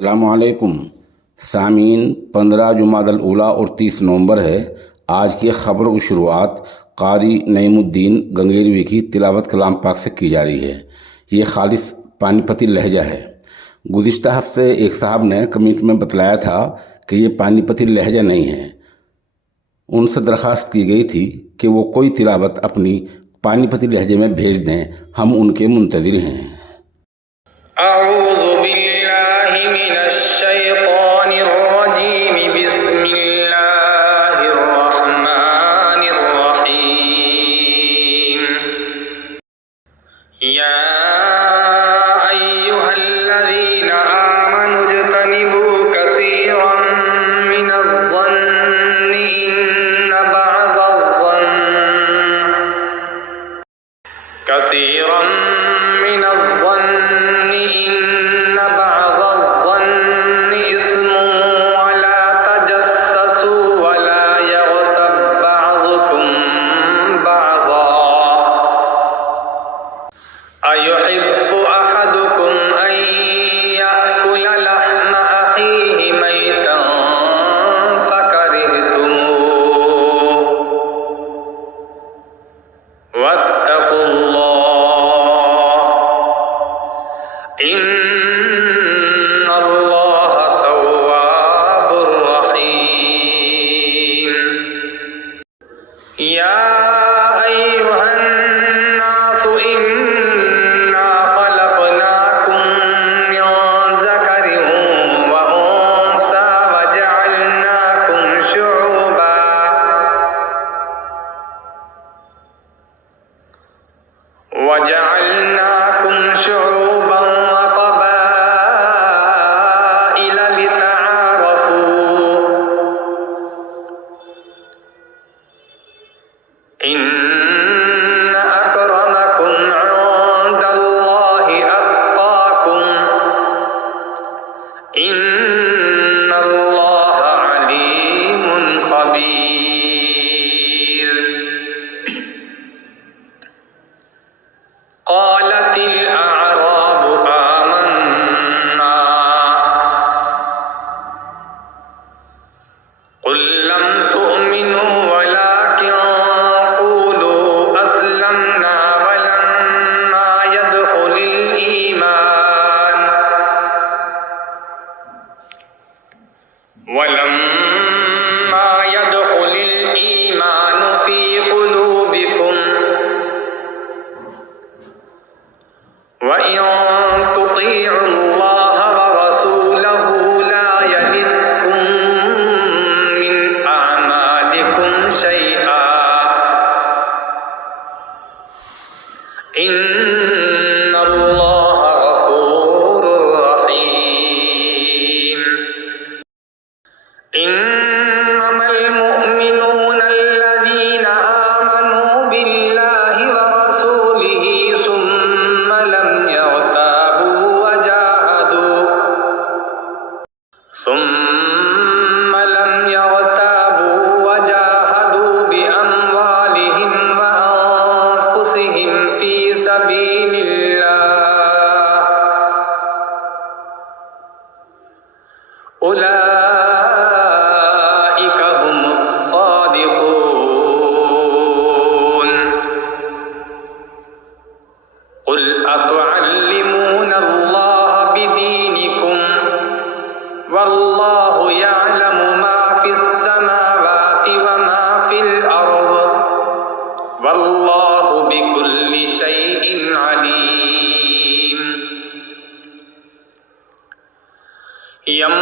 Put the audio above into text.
अस्सलामुअलैकुम सामीन। 15 जुमादल उला और 30 नवंबर है। आज की खबरों की शुरुआत कारी नईमुद्दीन गंगेरवी की तिलावत कलाम पाक से की जा रही है। ये खालिस पानीपती लहजा है। गुज़िश्ता हफ्ते एक साहब ने कमेंट में बतलाया था कि ये पानीपती लहजा नहीं है। उनसे दरख्वास्त की गई थी कि वो कोई तिलावत अपनी पानीपती लहजे में भेज दें, हम उनके मुंतज़िर हैं। यम